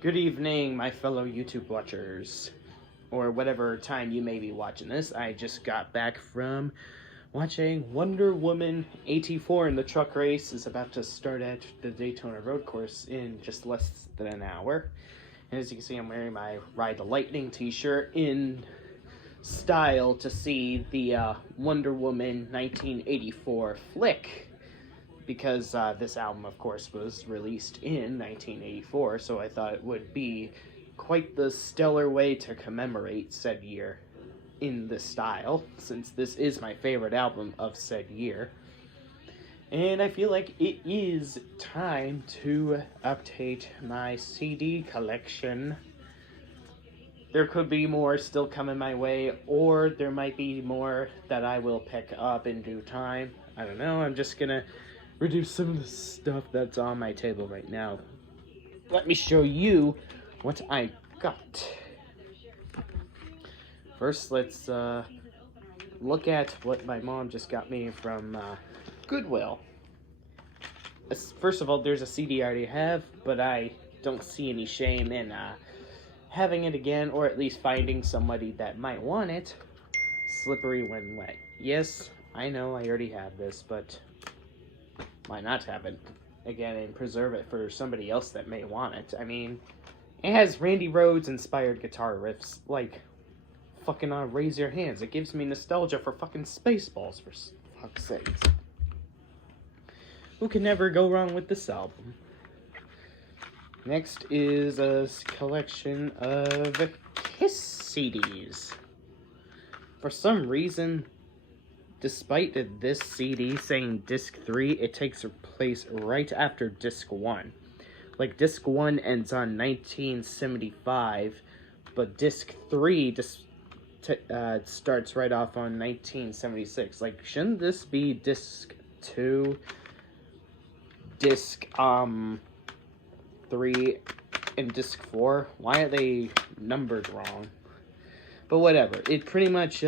Good evening, my fellow YouTube watchers, or whatever time you may be watching this. I just got back from watching Wonder Woman 84, and the truck race is about to start at the Daytona Road Course in just less than an hour. And as you can see, I'm wearing my Ride the Lightning t-shirt in style to see the Wonder Woman 1984 flick. Because this album, of course, was released in 1984, so I thought it would be quite the stellar way to commemorate said year in this style, since this is my favorite album of said year. And I feel like it is time to update my CD collection. There could be more still coming my way, or there might be more that I will pick up in due time. I don't know, I'm just gonna reduce some of the stuff that's on my table right now. Let me show you what I got. First, let's look at what my mom just got me from Goodwill. First of all, there's a CD I already have, but I don't see any shame in having it again, or at least finding somebody that might want it. Slippery When Wet. Yes, I know I already have this, but why not have it again and preserve it for somebody else that may want it? I mean, it has Randy Rhoads inspired guitar riffs, like fucking Raise Your Hands. It gives me nostalgia for fucking Spaceballs, for fuck's sakes. Who can never go wrong with this album? Next is a collection of Kiss CDs. For some reason, despite this CD saying Disc 3, it takes place right after Disc 1. Like, Disc 1 ends on 1975, but Disc 3 starts right off on 1976. Like, shouldn't this be Disc 2, Disc 3, and Disc 4? Why are they numbered wrong? But whatever. It pretty much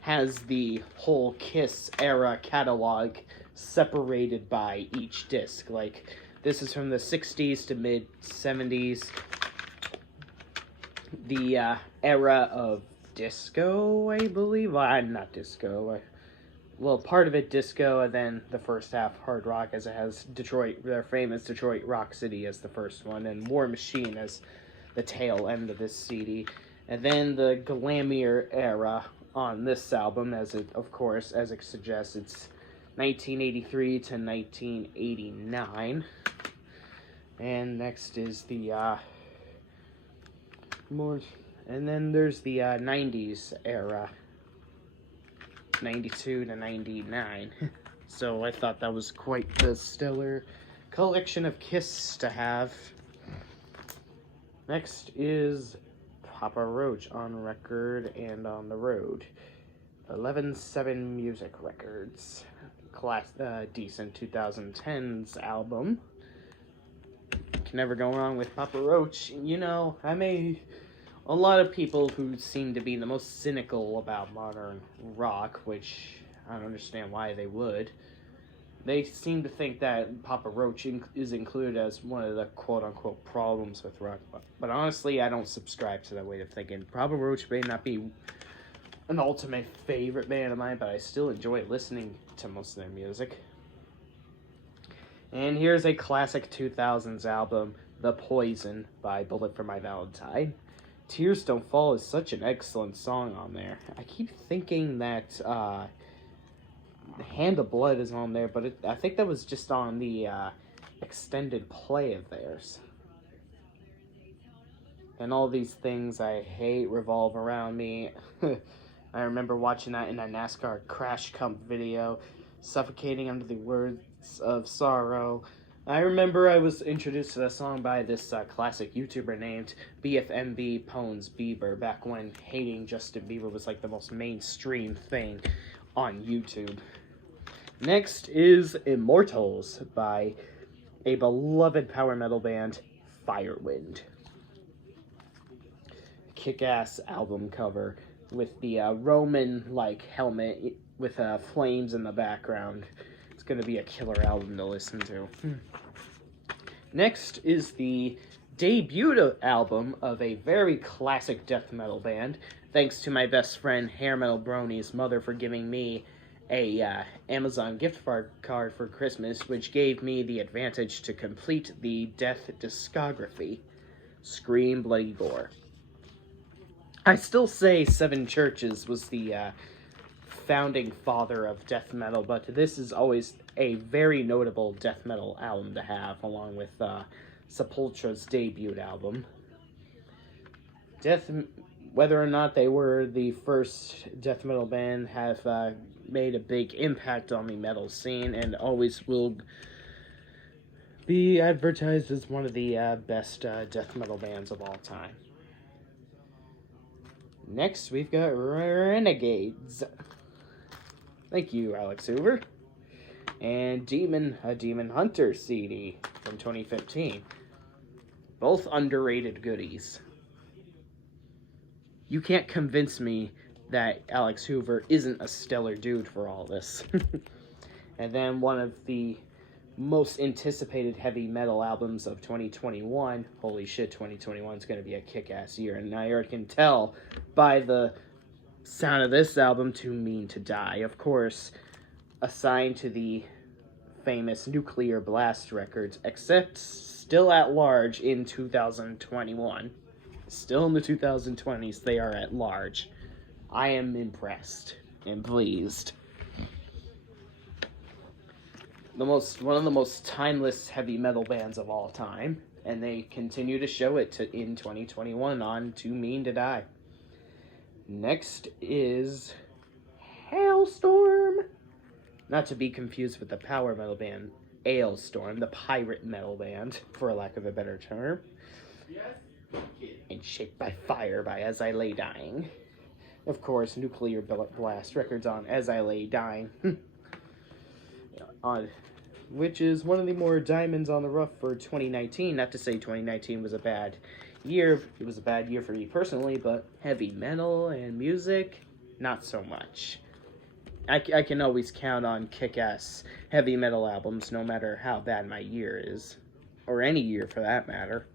has the whole Kiss era catalog separated by each disc. Like, this is from the 60s to mid 70s, the era of disco, I believe. Well, not disco. Well, part of it disco, and then the first half hard rock, as it has Detroit, their famous Detroit Rock City as the first one, and War Machine as the tail end of this CD. And then the glamier era on this album, as it, of course, as it suggests, it's 1983 to 1989. And next is the and then there's the 90s era, 92 to 99. So I thought that was quite the stellar collection of Kiss to have. Next is Papa Roach on record and on the road. 11/7 Music Records. Decent 2010s album. Can never go wrong with Papa Roach. You know, a lot of people who seem to be the most cynical about modern rock, which I don't understand why they would, they seem to think that Papa Roach is included as one of the quote-unquote problems with rock. But honestly, I don't subscribe to that way of thinking. Papa Roach may not be an ultimate favorite band of mine, but I still enjoy listening to most of their music. And here's a classic 2000s album, The Poison by Bullet for My Valentine. Tears Don't Fall is such an excellent song on there. I keep thinking that Hand of Blood is on there, but I think that was just on the extended play of theirs. And All These Things I Hate revolve around me. I remember watching that in a NASCAR crash comp video, Suffocating Under the Words of Sorrow. I remember I was introduced to that song by this classic YouTuber named BFMB Pones Bieber, back when hating Justin Bieber was like the most mainstream thing on YouTube. Next is Immortals by a beloved power metal band, Firewind. Kick-ass album cover with the Roman-like helmet with flames in the background. It's going to be a killer album to listen to. Next is the debut album of a very classic death metal band. Thanks to my best friend Hair Metal Brony's mother for giving me a Amazon gift card for Christmas, which gave me the advantage to complete the death discography. Scream, Bloody Gore. I still say Seven Churches was the founding father of death metal, but this is always a very notable death metal album to have, along with Sepultura's debut album. Whether or not they were the first death metal band, have made a big impact on the metal scene, and always will be advertised as one of the best death metal bands of all time. Next, we've got Renegades. Thank you, Alex Hoover. And a Demon Hunter CD from 2015. Both underrated goodies. You can't convince me that Alex Hoover isn't a stellar dude for all this. And then one of the most anticipated heavy metal albums of 2021. Holy shit, 2021 is going to be a kick-ass year. And I already can tell by the sound of this album, Too Mean to Die. Of course, assigned to the famous Nuclear Blast Records, except still at large in 2021. Still in the 2020s, they are at large. I am impressed and pleased. One of the most timeless heavy metal bands of all time, and they continue to show it in 2021 on Too Mean to Die. Next is Hailstorm. Not to be confused with the power metal band Ailstorm, the pirate metal band, for a lack of a better term. And Shaped by Fire by As I Lay Dying. Of course, Nuclear Blast Records on As I Lay Dying. Which is one of the more diamonds on the rough for 2019. Not to say 2019 was a bad year. It was a bad year for me personally, but heavy metal and music, not so much. I can always count on kick-ass heavy metal albums, no matter how bad my year is. Or any year, for that matter.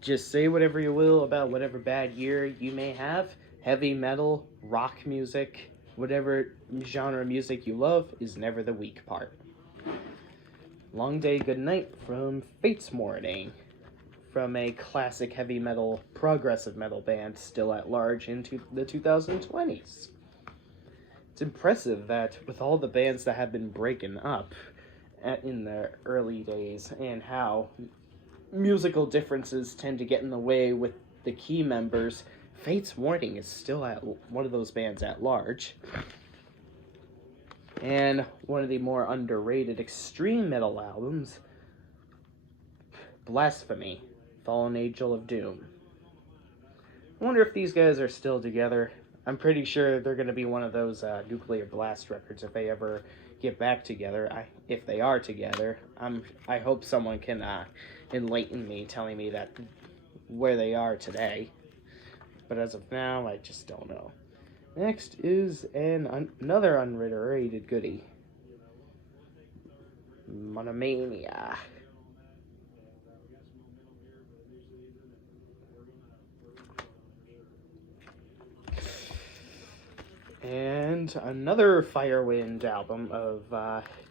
Just say whatever you will about whatever bad year you may have. Heavy metal, rock music, whatever genre of music you love is never the weak part. Long Day, Good Night from Fate's Warning, from a classic heavy metal, progressive metal band still at large into the 2020s. It's impressive that with all the bands that have been breaking up in the early days, and how musical differences tend to get in the way with the key members, Fate's Warning is still at one of those bands at large. And one of the more underrated extreme metal albums, Blasphemy, Fallen Angel of Doom. I wonder if these guys are still together. I'm pretty sure they're going to be one of those Nuclear Blast Records if they ever get back together. If they are together, I hope someone can enlighten me, telling me that where they are today. But as of now, I just don't know. Next is another underrated goodie, Monomania. And another Firewind album of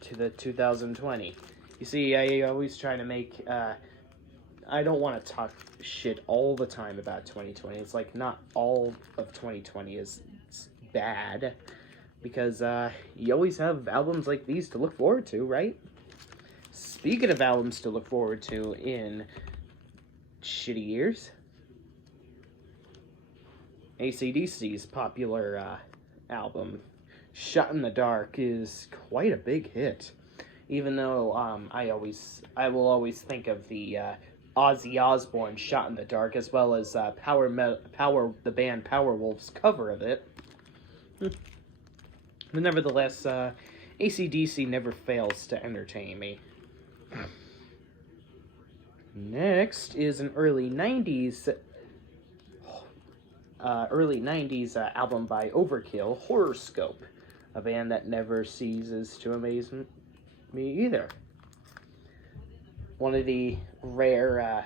to the 2020. You see, I always try to make. I don't want to talk shit all the time about 2020. It's like not all of 2020 is bad, because you always have albums like these to look forward to, right? Speaking of albums to look forward to in shitty years, AC/DC's popular album, Shot in the Dark, is quite a big hit. Even though I will always think of the Ozzy Osbourne Shot in the Dark, as well as the band Powerwolf's cover of it. But nevertheless, AC/DC never fails to entertain me. Next is an early 90s album by Overkill, Horoscope. a band that never ceases to amaze me either. One of the rare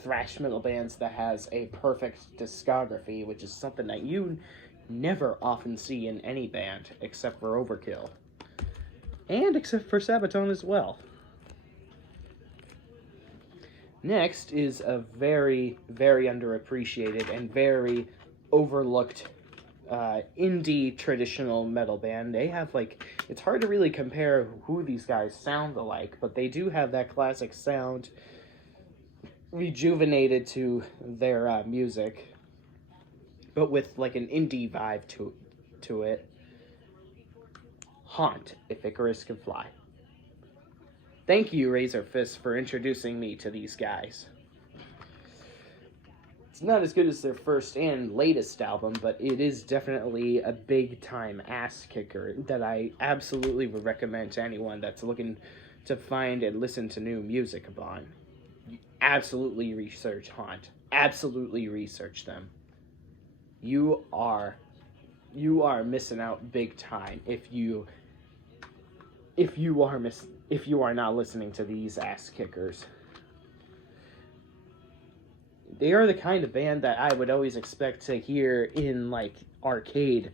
thrash metal bands that has a perfect discography, which is something that you never often see in any band, except for Overkill. And except for Sabaton as well. Next is a very, very underappreciated and very overlooked indie traditional metal band. They have, like, it's hard to really compare who these guys sound alike, but they do have that classic sound rejuvenated to their music, but with, like, an indie vibe to it. Haunt, If Icarus Can Fly. Thank you, Razor Fist, for introducing me to these guys. It's not as good as their first and latest album, but it is definitely a big-time ass kicker that I absolutely would recommend to anyone that's looking to find and listen to new music upon. Absolutely research Haunt. Absolutely research them. You are missing out big time if you are not listening to these ass kickers. They are the kind of band that I would always expect to hear in, like, arcade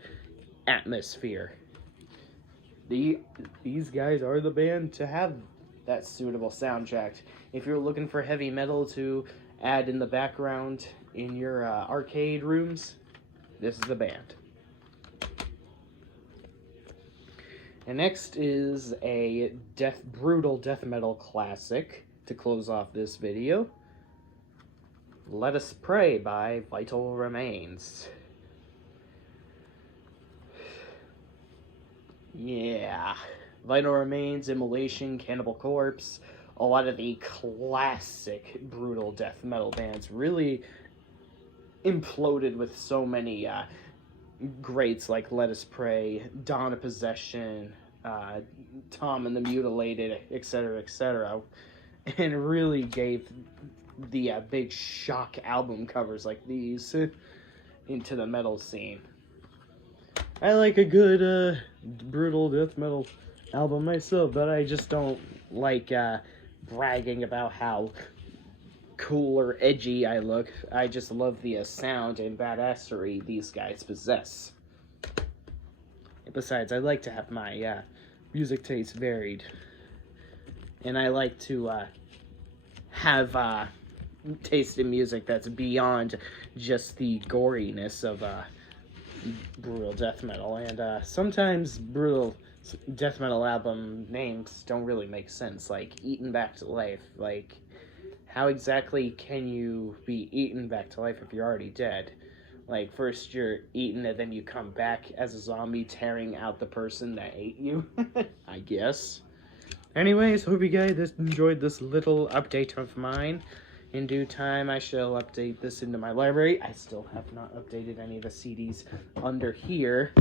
atmosphere. These guys are the band to have that suitable soundtrack. If you're looking for heavy metal to add in the background in your arcade rooms, this is the band. And next is a brutal death metal classic to close off this video. Let Us Pray by Vital Remains. Yeah. Vital Remains, Immolation, Cannibal Corpse, a lot of the classic brutal death metal bands really imploded with so many greats like Let Us Pray, Dawn of Possession, Tom and the Mutilated, etc., and really gave the big shock album covers like these into the metal scene. I like a good brutal death metal album myself, but I just don't like bragging about how cool or edgy I look. I just love the sound and badassery these guys possess. Besides, I like to have my music taste varied, and I like to have taste in music that's beyond just the goriness of brutal death metal. And sometimes brutal death metal album names don't really make sense, like Eaten Back to Life. Like, how exactly can you be eaten back to life if you're already dead? Like, first you're eaten and then you come back as a zombie tearing out the person that ate you, I guess. Anyways, hope you guys enjoyed this little update of mine. In due time, I shall update this into my library. I still have not updated any of the CDs under here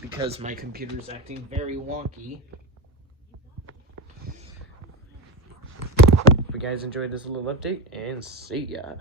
because my computer's acting very wonky. Hope you guys enjoyed this little update, and see ya.